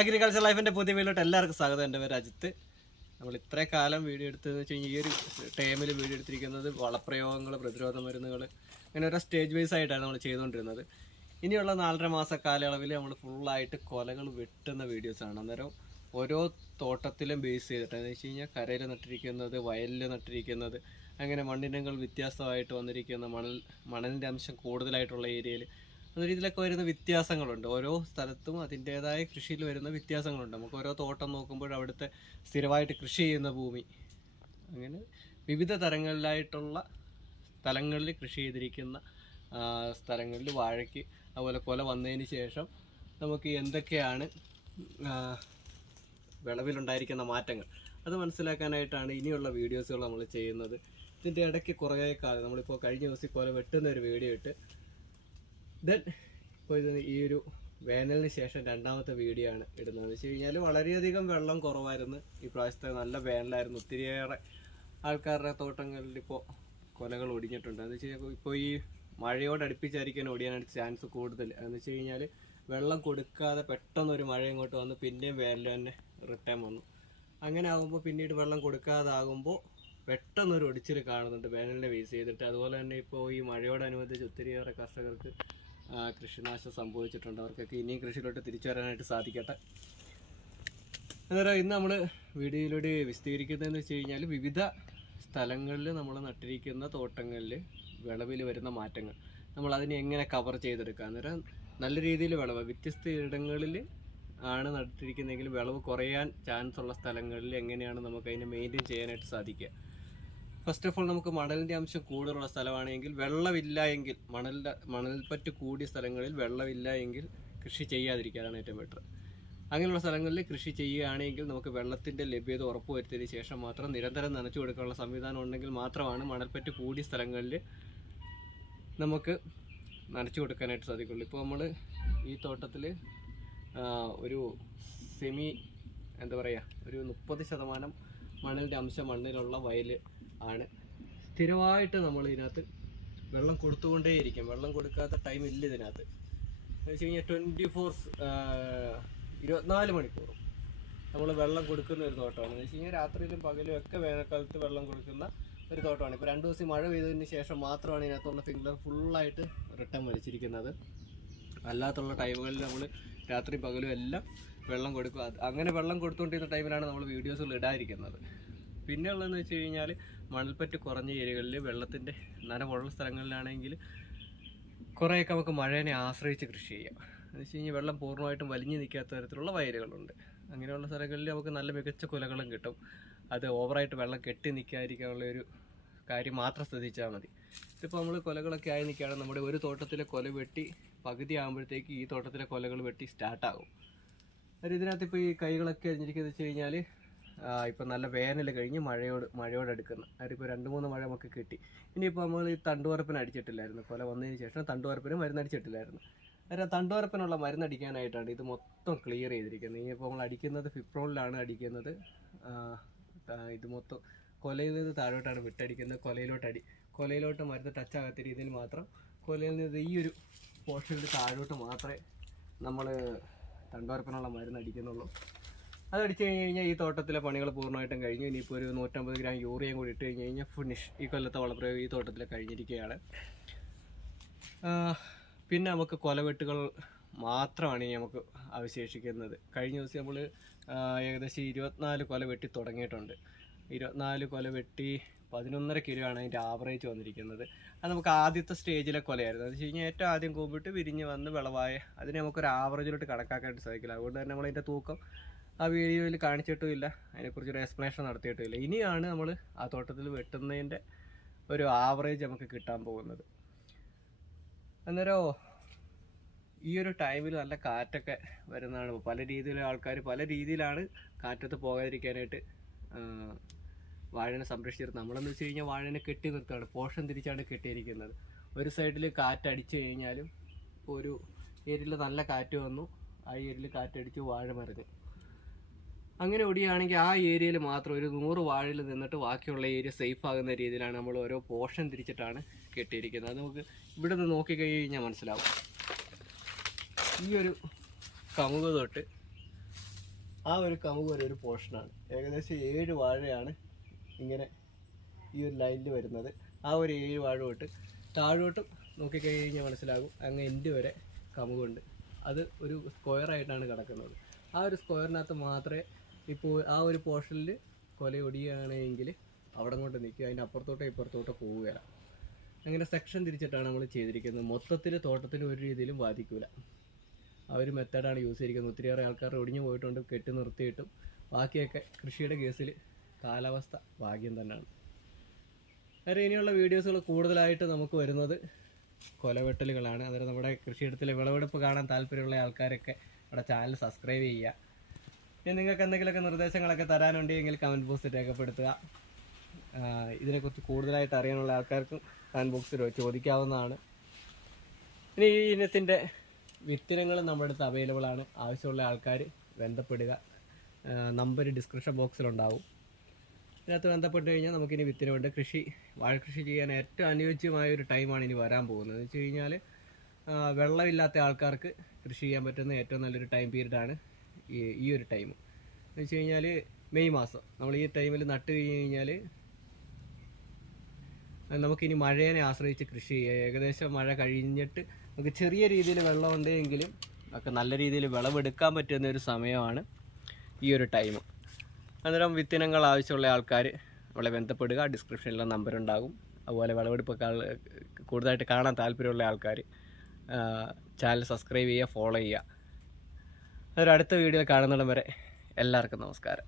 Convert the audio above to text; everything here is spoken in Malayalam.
അഗ്രികൾച്ചർ ലൈഫിന്റെ പുതിയ വീട്ടിലോട്ട് എല്ലാവർക്കും സ്വാഗതം. എന്റെ പേര് അജിത്ത്. നമ്മൾ ഇത്ര കാലം വീഡിയോ എടുത്തതെന്ന് വെച്ച് കഴിഞ്ഞാൽ ഈ ഒരു ടൈമിൽ വീഡിയോ എടുത്തിരിക്കുന്നത് വളപ്രയോഗങ്ങൾ പ്രതിരോധ മരുന്നുകൾ അങ്ങനെ ഓരോ സ്റ്റേജ് വൈസ് ആയിട്ടാണ് നമ്മൾ ചെയ്തുകൊണ്ടിരുന്നത്. ഇനിയുള്ള നാലര മാസ കാലയളവിൽ നമ്മൾ ഫുള്ളായിട്ട് കൊലകൾ വെട്ടുന്ന വീഡിയോസാണ് അന്നേരം ഓരോ തോട്ടത്തിലും ബേസ് ചെയ്തിട്ട് എന്ന് വെച്ച് കഴിഞ്ഞാൽ കരയിൽ നട്ടിരിക്കുന്നത് വയലിൽ നട്ടിരിക്കുന്നത് അങ്ങനെ മണ്ണിനങ്ങൾ വ്യത്യാസമായിട്ട് വന്നിരിക്കുന്ന മണൽ മണലിന്റെ അംശം കൂടുതലായിട്ടുള്ള ഏരിയയിൽ എന്ന രീതിയിലൊക്കെ വരുന്ന വ്യത്യാസങ്ങളുണ്ട്. ഓരോ സ്ഥലത്തും അതിന്റേതായ കൃഷിയിൽ വരുന്ന വ്യത്യാസങ്ങളുണ്ട്. നമുക്ക് ഓരോ തോട്ടം നോക്കുമ്പോൾ അവിടുത്തെ സ്ഥിരമായിട്ട് കൃഷി ചെയ്യുന്ന ഭൂമി. അങ്ങനെ വിവിധ തരങ്ങളിലായിട്ടുള്ള സ്ഥലങ്ങളിൽ കൃഷി ചെയ്തിരിക്കുന്ന സ്ഥലങ്ങളിൽ വാഴയ്ക്ക് അതുപോലെ കൊല വന്നതിന് ശേഷം നമുക്ക് എന്തൊക്കെയാണ് വിളവിലുണ്ടായിരിക്കുന്ന മാറ്റങ്ങൾ. അത് മനസ്സിലാക്കാനായിട്ടാണ് ഇനിയുള്ള വീഡിയോസുകൾ നമ്മൾ ചെയ്യുന്നത്. ഇതിന്റെ ഇടയ്ക്ക് കുറേ കാലം നമ്മളിപ്പോൾ കഴിഞ്ഞ ദിവസം കൊല വെട്ടുന്ന ഒരു വീഡിയോ ഇട്ട് ദെൻ ഇപ്പോൾ ഇത് ഈ ഒരു വേനലിന് ശേഷം രണ്ടാമത്തെ വീഡിയോ ആണ് ഇടുന്നത്. എന്ന് വെച്ച് കഴിഞ്ഞാൽ വളരെയധികം വെള്ളം കുറവായിരുന്നു. ഈ പ്രാവശ്യത്തെ നല്ല വേനലായിരുന്നു. ഒത്തിരിയേറെ ആൾക്കാരുടെ തോട്ടങ്ങളിൽ ഇപ്പോൾ കൊലകൾ ഒടിഞ്ഞിട്ടുണ്ട്. എന്ന് വെച്ച് കഴിഞ്ഞാൽ ഇപ്പോൾ ഈ മഴയോട് അടുപ്പിച്ചായിരിക്കാൻ ഒടിയാനായിട്ട് ചാൻസ് കൂടുതൽ. എന്ന് വെച്ച് കഴിഞ്ഞാൽ വെള്ളം കൊടുക്കാതെ പെട്ടെന്ന് ഒരു മഴ ഇങ്ങോട്ട് വന്ന് പിന്നെയും വേനൽ തന്നെ റിട്ടേൺ വന്നു. അങ്ങനെ ആകുമ്പോൾ പിന്നീട് വെള്ളം കൊടുക്കാതാകുമ്പോൾ പെട്ടെന്നൊരു ഒടിച്ചിൽ കാണുന്നുണ്ട് വേനലിനെ ബേസ് ചെയ്തിട്ട്. അതുപോലെ തന്നെ ഇപ്പോൾ ഈ മഴയോടനുബന്ധിച്ച് ഒത്തിരിയേറെ കർഷകർക്ക് കൃഷിനാശം സംഭവിച്ചിട്ടുണ്ട്. അവർക്കൊക്കെ ഇനിയും കൃഷിയിലോട്ട് തിരിച്ചു വരാനായിട്ട് സാധിക്കട്ടെ. അന്നേരം ഇന്ന് നമ്മൾ വീഡിയോയിലൂടെ വിശദീകരിക്കുന്നതെന്ന് വെച്ച് കഴിഞ്ഞാൽ വിവിധ സ്ഥലങ്ങളിൽ നമ്മൾ നട്ടിരിക്കുന്ന തോട്ടങ്ങളിൽ വിളവിൽ വരുന്ന മാറ്റങ്ങൾ. നമ്മൾ അതിനെ എങ്ങനെ കവർ ചെയ്തെടുക്കുക അന്നേരം നല്ല രീതിയിൽ വിളവ് വ്യത്യസ്ത ഇടങ്ങളിൽ ആണ് നട്ടിരിക്കുന്നതെങ്കിൽ വിളവ് കുറയാൻ ചാൻസ് ഉള്ള സ്ഥലങ്ങളിൽ എങ്ങനെയാണ് നമുക്ക് അതിനെ മെയിന്റെയിൻ ചെയ്യാനായിട്ട് സാധിക്കുക? ഫസ്റ്റ് ഓഫ് ഓൾ നമുക്ക് മണലിന്റെ അംശം കൂടുതലുള്ള സ്ഥലമാണെങ്കിൽ വെള്ളമില്ല എങ്കിൽ മണലിന്റെ മണൽപ്പറ്റ് കൂടിയ സ്ഥലങ്ങളിൽ വെള്ളമില്ല എങ്കിൽ കൃഷി ചെയ്യാതിരിക്കാനാണ് ഏറ്റവും ബെറ്റർ അങ്ങനെയുള്ള സ്ഥലങ്ങളിൽ കൃഷി ചെയ്യുകയാണെങ്കിൽ നമുക്ക് വെള്ളത്തിന്റെ ലഭ്യത ഉറപ്പുവരുത്തിയതിന് ശേഷം മാത്രം നിരന്തരം നനച്ചു കൊടുക്കാനുള്ള സംവിധാനം ഉണ്ടെങ്കിൽ മാത്രമാണ് മണൽപ്പറ്റ് കൂടിയ സ്ഥലങ്ങളിൽ നമുക്ക് നനച്ചു കൊടുക്കാനായിട്ട് സാധിക്കുള്ളൂ. ഇപ്പോൾ നമ്മൾ ഈ തോട്ടത്തിൽ ഒരു സെമി എന്താ പറയുക ഒരു മുപ്പത് ശതമാനം മണലിന്റെ അംശം മണ്ണിലുള്ള വയൽ ആണ്. സ്ഥിരമായിട്ട് നമ്മൾ ഇതിനകത്ത് വെള്ളം കൊടുത്തുകൊണ്ടേയിരിക്കും. വെള്ളം കൊടുക്കാത്ത ടൈം ഇല്ല ഇതിനകത്ത്. എന്ന് വെച്ച് കഴിഞ്ഞാൽ ട്വന്റി ഫോർ ഇരുപത്തിനാല് മണിക്കൂറും നമ്മൾ വെള്ളം കൊടുക്കുന്ന ഒരു തോട്ടമാണ്. എന്ന് വെച്ച് കഴിഞ്ഞാൽ രാത്രിയിലും പകലും ഒക്കെ വേനൽക്കാലത്ത് വെള്ളം കൊടുക്കുന്ന ഒരു തോട്ടമാണ്. ഇപ്പോൾ രണ്ട് ദിവസം മഴ പെയ്തതിന് ശേഷം മാത്രമാണ് ഇതിനകത്തുള്ള ഫിംഗർ ഫുള്ളായിട്ട് റിട്ടേൺ വലിച്ചിരിക്കുന്നത്. അല്ലാത്തുള്ള ടൈമുകളിൽ നമ്മൾ രാത്രി പകലും എല്ലാം വെള്ളം കൊടുക്കുക അങ്ങനെ വെള്ളം കൊടുത്തുകൊണ്ടിരുന്ന ടൈമിലാണ് നമ്മൾ വീഡിയോസുകൾ ഇടാതിരിക്കുന്നത്. പിന്നെ ഉള്ളതെന്ന് വെച്ച് കഴിഞ്ഞാൽ മണൽപ്പറ്റ് കുറഞ്ഞ ഏരിയകളിൽ വെള്ളത്തിന്റെ നനവുള്ള സ്ഥലങ്ങളിലാണെങ്കിൽ കുറേയൊക്കെ നമുക്ക് മഴേനെ ആശ്രയിച്ച് കൃഷി ചെയ്യാം. എന്ന് വെച്ച് കഴിഞ്ഞാൽ വെള്ളം പൂർണമായിട്ടും വലിഞ്ഞു നിൽക്കാത്ത തരത്തിലുള്ള വയലുകളുണ്ട്. അങ്ങനെയുള്ള സ്ഥലങ്ങളിൽ നമുക്ക് നല്ല മികച്ച കുലകളും കിട്ടും. അത് ഓവറായിട്ട് വെള്ളം കെട്ടി നിൽക്കാതിരിക്കാനുള്ള ഒരു കാര്യം മാത്രം ശ്രദ്ധിച്ചാൽ മതി. ഇതിപ്പോൾ നമ്മൾ കൊലകളൊക്കെ ആയി നിൽക്കുകയാണ് നമ്മുടെ ഒരു തോട്ടത്തിലെ കൊല വെട്ടി പകുതി ആകുമ്പോഴത്തേക്ക് ഈ തോട്ടത്തിലെ കൊലകൾ വെട്ടി സ്റ്റാർട്ടാകും ഒരു ഇതിനകത്ത് ഇപ്പോൾ ഈ കൈകളൊക്കെ അരിഞ്ഞിരിക്കുന്നത് വെച്ച് കഴിഞ്ഞാൽ ഇപ്പം നല്ല വേനൽ കഴിഞ്ഞ് മഴയോട് മഴയോട് അടുക്കുന്ന. അതിപ്പോൾ രണ്ട് മൂന്ന് മഴ നമുക്ക് കിട്ടി. ഇനിയിപ്പോൾ നമ്മൾ ഈ തണ്ടുവരപ്പിന് അടിച്ചിട്ടില്ലായിരുന്നു. കൊല വന്നതിന് ശേഷം തണ്ടുവരപ്പിന് മരുന്നടിച്ചിട്ടില്ലായിരുന്നു. അന്നേരം തണ്ടുവരപ്പിനുള്ള മരുന്നടിക്കാനായിട്ടാണ് ഇത് മൊത്തം ക്ലിയർ ചെയ്തിരിക്കുന്നത്. ഇനിയിപ്പോൾ നമ്മൾ അടിക്കുന്നത് ഫിപ്രോളിലാണ് അടിക്കുന്നത്. ഇത് മൊത്തം കൊലയിൽ നിന്ന് താഴോട്ടാണ് വിട്ടടിക്കുന്നത്. കൊലയിലോട്ട് അടി കൊലയിലോട്ട് മരുന്ന് ടച്ച് ആകാത്ത രീതിയിൽ മാത്രം കൊലയിൽ നിന്ന് ഈ ഒരു പോർഷനിൽ താഴോട്ട് മാത്രമേ നമ്മൾ തണ്ടുവരപ്പിനുള്ള മരുന്ന് അടിക്കുന്നുള്ളൂ അത് അടിച്ചു കഴിഞ്ഞ് കഴിഞ്ഞാൽ ഈ തോട്ടത്തിലെ പണികൾ പൂർണമായിട്ടും കഴിഞ്ഞു. ഇനിയിപ്പോൾ ഒരു നൂറ്റമ്പത് ഗ്രാം യൂറിയയും കൂടി ഇട്ട് കഴിഞ്ഞ് കഴിഞ്ഞാൽ ഫിനിഷ് ഈ കൊല്ലത്തെ വളപ്രയോഗം ഈ തോട്ടത്തിൽ കഴിഞ്ഞിരിക്കുകയാണ് പിന്നെ നമുക്ക് കൊലവെട്ടുകൾ മാത്രമാണ് ഇനി നമുക്ക് അവശേഷിക്കുന്നത്. കഴിഞ്ഞ ദിവസം നമ്മൾ ഏകദേശം ഇരുപത്തിനാല് കൊല വെട്ടി തുടങ്ങിയിട്ടുണ്ട്. ഇരുപത്തിനാല് കൊല വെട്ടി പതിനൊന്നര കിലോ ആണ് അതിന്റെ ആവറേജ് വന്നിരിക്കുന്നത്. അത് നമുക്ക് ആദ്യത്തെ സ്റ്റേജിലെ കൊലയായിരുന്നു. അത് വെച്ച് കഴിഞ്ഞാൽ ഏറ്റവും ആദ്യം കൂമ്പിട്ട് വിരിഞ്ഞ് വന്ന് വിളവായ അതിനെ നമുക്കൊരു ആവറേജിലോട്ട് കണക്കാക്കാനായിട്ട് സാധിക്കില്ല. അതുകൊണ്ട് തന്നെ നമ്മളതിന്റെ തൂക്കം ആ വീഡിയോയിൽ കാണിച്ചിട്ടുമില്ല. അതിനെക്കുറിച്ചൊരു എക്സ്പ്ലനേഷൻ നടത്തിയിട്ടുമില്ല. ഇനിയാണ് നമ്മൾ ആ തോട്ടത്തിൽ വെട്ടുന്നതിന്റെ ഒരു ആവറേജ് നമുക്ക് കിട്ടാൻ പോകുന്നത്. അന്നേരം ഈ ഒരു ടൈമിൽ നല്ല കാറ്റൊക്കെ വരുന്നതാണ്. പല രീതിയിലുള്ള ആൾക്കാർ പല രീതിയിലാണ് കാറ്റത്ത് പോകാതിരിക്കാനായിട്ട് വാഴനെ സംരക്ഷിച്ചിരുന്നത്. നമ്മളെന്ന് വെച്ച് കഴിഞ്ഞാൽ വാഴനെ കെട്ടി നിർത്തുകയാണ്. പോഷൻ തിരിച്ചാണ് കെട്ടിയിരിക്കുന്നത്. ഒരു സൈഡിൽ കാറ്റ് അടിച്ചു കഴിഞ്ഞാലും ഒരു ഏരിയയിൽ നല്ല കാറ്റ് വന്നു. ആ ഏരിയയിൽ കാറ്റടിച്ച് വാഴ മറിഞ്ഞു. അങ്ങനെ ഓടിയാണെങ്കിൽ ആ ഏരിയയിൽ മാത്രം ഒരു നൂറ് വാഴയിൽ നിന്നിട്ട് ബാക്കിയുള്ള ഏരിയ സേഫ് ആകുന്ന രീതിയിലാണ് നമ്മൾ ഓരോ പോർഷൻ തിരിച്ചിട്ടാണ് കെട്ടിയിരിക്കുന്നത്. അത് നമുക്ക് ഇവിടെ നിന്ന് നോക്കി കഴിഞ്ഞാൽ മനസ്സിലാവും. ഈ ഒരു കമുക് തൊട്ട് ആ ഒരു കമുക് വരെ ഒരു പോർഷനാണ് ഏകദേശം ഏഴ് വാഴയാണ് ഇങ്ങനെ ഈ ഒരു ലൈനിൽ വരുന്നത്. ആ ഒരു ഏഴ് വാഴ തൊട്ട് താഴോട്ടും നോക്കിക്കഴിഞ്ഞാൽ മനസ്സിലാകും അങ്ങ് എൻഡ് വരെ കമുകുണ്ട്. അത് ഒരു സ്ക്വയറായിട്ടാണ് കിടക്കുന്നത്. ആ ഒരു സ്ക്വയറിനകത്ത് മാത്രമേ ഇപ്പോൾ ആ ഒരു പോർഷനിൽ കൊല ഒടിയുകയാണെങ്കിൽ അവിടെ കൊണ്ട് നിൽക്കുക അതിന്റെ അപ്പുറത്തോട്ടോ ഇപ്പുറത്തോട്ടോ പോവുകയില്ല. അങ്ങനെ സെക്ഷൻ തിരിച്ചിട്ടാണ് നമ്മൾ ചെയ്തിരിക്കുന്നത്. മൊത്തത്തിൽ തോട്ടത്തിന് ഒരു രീതിയിലും ബാധിക്കില്ല ആ ഒരു മെത്തേഡാണ് യൂസ് ചെയ്തിരിക്കുന്നത്. ഒത്തിരിയേറെ ആൾക്കാർ ഒടിഞ്ഞു പോയിട്ടുണ്ട് കെട്ടി നിർത്തിയിട്ടും. ബാക്കിയൊക്കെ കൃഷിയുടെ കേസിൽ കാലാവസ്ഥ ഭാഗ്യം തന്നെയാണ്. വേറെ ഇനിയുള്ള വീഡിയോസുകൾ കൂടുതലായിട്ട് നമുക്ക് വരുന്നത് കൊലവെട്ടലുകളാണ്. അതായത് നമ്മുടെ കൃഷിയിടത്തിലെ വിളവെടുപ്പ് കാണാൻ താല്പര്യമുള്ള ആൾക്കാരൊക്കെ നമ്മുടെ ചാനൽ സബ്സ്ക്രൈബ് ചെയ്യുക. ഇനി നിങ്ങൾക്ക് എന്തെങ്കിലുമൊക്കെ നിർദ്ദേശങ്ങളൊക്കെ തരാനുണ്ടെങ്കിൽ കമന്റ് ബോക്സിൽ രേഖപ്പെടുത്തുക. ഇതിനെക്കുറിച്ച് കൂടുതലായിട്ട് അറിയാനുള്ള ആൾക്കാർക്കും കമന്റ് ബോക്സിൽ ചോദിക്കാവുന്നതാണ്. ഇനി ഈ ഇനത്തിന്റെ വിത്തിനങ്ങൾ നമ്മുടെ അടുത്ത് അവൈലബിൾ ആണ്. ആവശ്യമുള്ള ആൾക്കാർ ബന്ധപ്പെടുക. നമ്പർ ഡിസ്ക്രിപ്ഷൻ ബോക്സിലുണ്ടാവും ഇതിനകത്ത് ബന്ധപ്പെട്ട് കഴിഞ്ഞാൽ നമുക്കിനി വിത്തിനുണ്ട്. കൃഷി വാഴ കൃഷി ചെയ്യാൻ ഏറ്റവും അനുയോജ്യമായ ഒരു ടൈമാണ് ഇനി വരാൻ പോകുന്നത്. എന്ന് വെച്ച് കഴിഞ്ഞാൽ വെള്ളമില്ലാത്ത ആൾക്കാർക്ക് കൃഷി ചെയ്യാൻ പറ്റുന്ന ഏറ്റവും നല്ലൊരു ടൈം പീരീഡാണ് ഈ ഒരു ടൈം എന്ന് വെച്ച് കഴിഞ്ഞാൽ മെയ് മാസം. നമ്മൾ ഈ ടൈമിൽ നട്ട് കഴിഞ്ഞ് കഴിഞ്ഞാൽ നമുക്കിനി മഴയെ ആശ്രയിച്ച് കൃഷി ഏകദേശം മഴ കഴിഞ്ഞിട്ട് നമുക്ക് ചെറിയ രീതിയിൽ വെള്ളം ഉണ്ടെങ്കിലും ഒക്കെ നല്ല രീതിയിൽ വിളവെടുക്കാൻ പറ്റുന്ന ഒരു സമയമാണ് ഈ ഒരു ടൈം അന്നേരം വിത്തിനങ്ങൾ ആവശ്യമുള്ള ആൾക്കാർ നമ്മളെ ബന്ധപ്പെടുക. ഡിസ്ക്രിപ്ഷനിലെ നമ്പർ ഉണ്ടാകും. അതുപോലെ വിളവെടുപ്പൊക്കെ കൂടുതലായിട്ട് കാണാൻ താല്പര്യമുള്ള ആൾക്കാർ ചാനൽ സബ്സ്ക്രൈബ് ചെയ്യുക ഫോളോ ചെയ്യുക. അതൊരു അടുത്ത വീഡിയോയിൽ കാണുന്നിടം വരെ എല്ലാവർക്കും നമസ്കാരം.